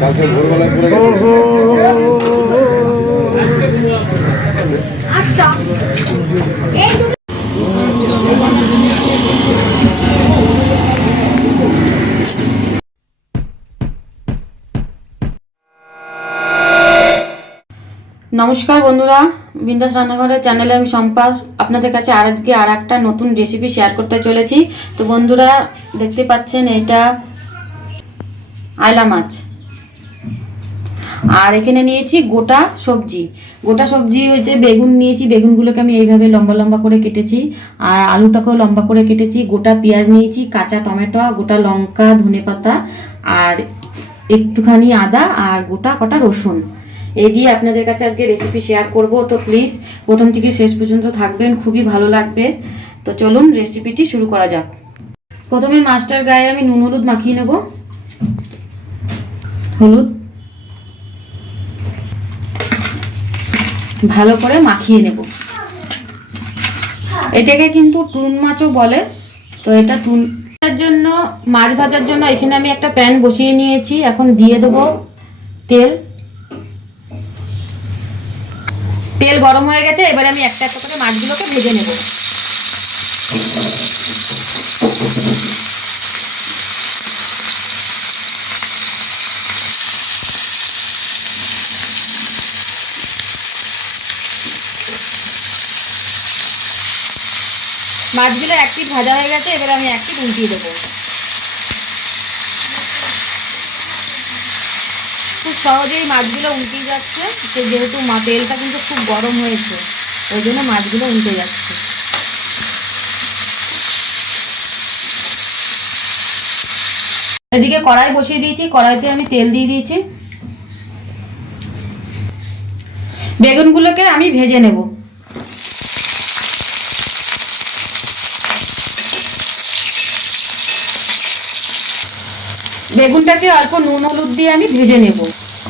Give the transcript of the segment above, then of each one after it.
কালকে নমস্কার বন্ধুরা, বিন্দাস রান্নাঘরের চ্যানেলে আমি সম্পা আপনাদের কাছে আর আজকে আর একটা নতুন রেসিপি শেয়ার করতে চলেছি। তো বন্ধুরা, দেখতে পাচ্ছেন এটা আয়লা মাছ। আর এখানে নিয়েছি গোটা সবজি। গোটা সবজি হচ্ছে বেগুন নিয়েছি। বেগুনগুলোকে আমি এইভাবে লম্বা লম্বা করে কেটেছি। আর আলুটাকেও লম্বা করে কেটেছি। গোটা পেঁয়াজ নিয়েছি, কাঁচা টমেটো, গোটা লঙ্কা, ধনেপাতা, আর একটুখানি আদা, আর গোটা কটা রসুন। এই দিয়ে আপনাদের কাছে আজকে রেসিপি শেয়ার করব। তো প্লিজ প্রথম থেকে শেষ পর্যন্ত থাকবেন, খুবই ভালো লাগবে। তো চলুন রেসিপিটি শুরু করা যাক। প্রথমে মাছটার গায়ে আমি নুন, হলুদ মাখিয়ে নেব। হলুদ ভালো করে মাখিয়ে নেব। এটাকে কিন্তু টুন মাছও বলে। তো এটা টুন জন্য, মাছ ভাজার জন্য এখানে আমি একটা প্যান বসিয়ে নিয়েছি। এখন দিয়ে দেবো তেল। তেল গরম হয়ে গেছে, এবারে আমি একটা একটা করে মাছগুলোকে ভেজে নেব। মাছগুলো এক ভাজা হয়ে গেছে, এবারে আমি এক পিঠ উল্টিয়ে দেবো। খুব সহজেই মাছগুলো উল্টে যাচ্ছে। সে যেহেতু মা তেলটা কিন্তু খুব গরম হয়েছে, ওই জন্য মাছগুলো উল্টে যাচ্ছে। এদিকে কড়াই বসিয়ে দিয়েছি, কড়াইতে আমি তেল দিয়ে দিয়েছি। বেগুনগুলোকে আমি ভেজে নেব। বেগুনটাকে অল্প নুন, হলুদ দিয়ে আমি ভেজে নেব।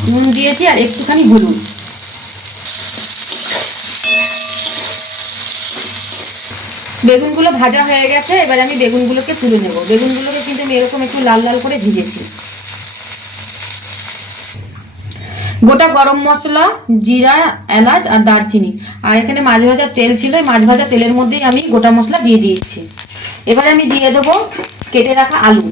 নুন দিয়েছি আর একটুখানি হলুদ। বেগুনগুলো ভাজা হয়ে গেছে, এবার আমি বেগুনগুলোকে তুলে নেব। বেগুনগুলোকে কিন্তু আমি এরকম একটু লাল লাল করে ভেজেছি। গোটা গরম মশলা, জিরা, এলাচ আর দারচিনি। আর এখানে মাছ ভাজার তেল ছিল মাছ ভাজা তেলের মধ্যেই আমি গোটা মশলা দিয়ে দিয়েছি। এবার আমি দিয়ে দেবো কেটে রাখা আলু।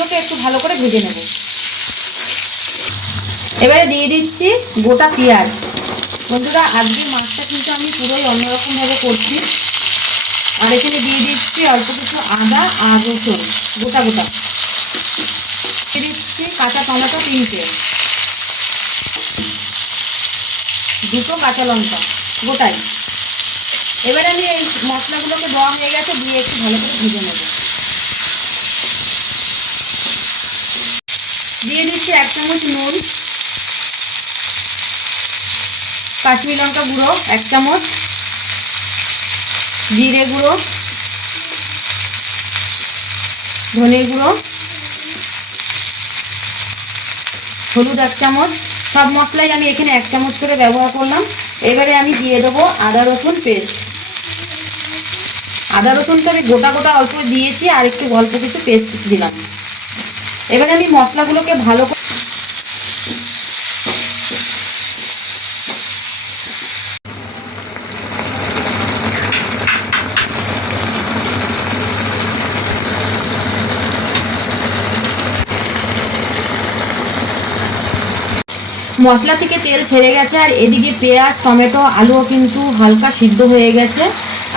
আলুগুলোকে একটু ভালো করে ভেজে নেব। এবারে দিয়ে দিচ্ছি গোটা পেঁয়াজ। বন্ধুরা আজকে মাছটা কিন্তু আমি পুরোই অন্যরকমভাবে করছি। আর এখানে দিয়ে দিচ্ছি অল্প কিছু আদা আর রসুন, গোটা গোটা। দিয়ে দিচ্ছি কাঁচা টমেটো তিনটে দুটো কাঁচা লঙ্কা, গোটাই। এবারে আমি এই মশলাগুলোকে দেওয়া হয়ে গেছে, দিয়ে একটু ভালো করে ভেজে নেব। দিয়ে দিচ্ছি এক চামচ নুন, কাশ্মীর লঙ্কা গুঁড়ো এক চামচ, জিরে গুঁড়ো, ধনে গুঁড়ো, হলুদ এক চামচ, সব মশলাই আমি এখানে এক চামচ করে ব্যবহার করলাম। এবারে আমি দিয়ে দেবো আদা রসুন পেস্ট। আদা রসুন তো আমি গোটা গোটা অল্প দিয়েছি আর একটু অল্প কিছু পেস্ট দিলাম। এবারে আমি মশলাগুলোকে ভালো করে মশলা থেকে তেল ছেড়ে গেছে, আর এদিকে পেঁয়াজ, টমেটো, আলুও কিন্তু হালকা সিদ্ধ হয়ে গেছে,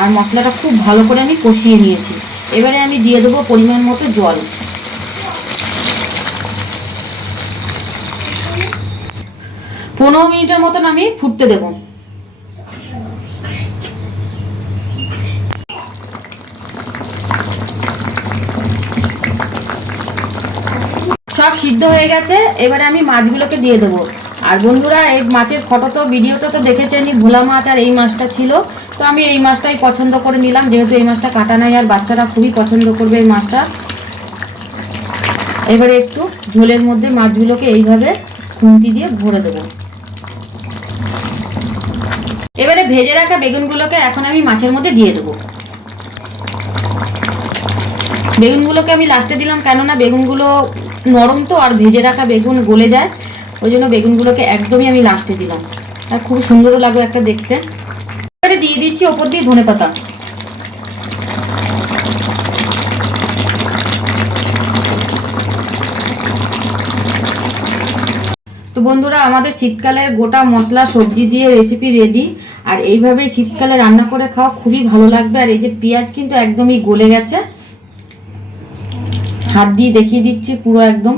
আর মশলাটা খুব ভালো করে আমি কষিয়ে নিয়েছি। এবারে আমি দিয়ে দেবো পরিমাণ মতো জল। পনেরো মিনিটের মতন আমি ফুটতে দেব। সব সিদ্ধ হয়ে গেছে, এবারে আমি মাছগুলোকে দিয়ে দেবো। আর বন্ধুরা, এই মাছের ফটো তো, ভিডিওটা তো দেখেছেনই, ভোলা মাছ আর এই মাছটা ছিল। তো আমি এই মাছটাই পছন্দ করে নিলাম, যেহেতু এই মাছটা কাটা নাই, আর বাচ্চারা খুবই পছন্দ করবে এই মাছটা। এবারে একটু ঝোলের মধ্যে মাছগুলোকে এইভাবে খুন্তি দিয়ে ভরে দেবো। এবারে ভেজে রাখা বেগুনগুলোকে এখন আমি মাছের মধ্যে দিয়ে দেবো। বেগুনগুলোকে আমি লাস্টে দিলাম, কেননা বেগুনগুলো নরম তো, আর ভেজে রাখা বেগুন গলে যায়। ওই জন্য বেগুনগুলোকে একদমই আমি লাস্টে দিলাম। খুব সুন্দরও লাগবে একটা দেখতে। এবারে দিয়ে দিচ্ছি ওপর দিয়ে ধনে পাতা বন্ধুরা, আমাদের শীতকালের গোটা মশলা, সবজি দিয়ে রেসিপি রেডি আর এইভাবেই শীতকালে রান্না করে খাওয়া খুবই ভালো লাগবে। আর এই যে পেঁয়াজ কিন্তু একদমই গলে গেছে। হাত দিয়ে দেখিয়ে দিচ্ছি পুরো একদম।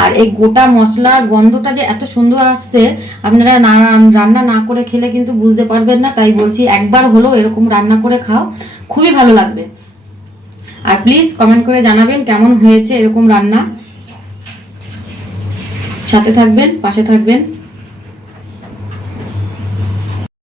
আর এই গোটা মশলার গন্ধটা যে এত সুন্দর আসছে, আপনারা না রান্না না করে খেলে কিন্তু বুঝতে পারবেন না। তাই বলছি একবার হলো এরকম রান্না করে খাও, খুবই ভালো লাগবে। আর প্লিজ কমেন্ট করে জানাবেন কেমন হয়েছে এরকম রান্না। সাথে থাকবেন পাশে থাকবেন।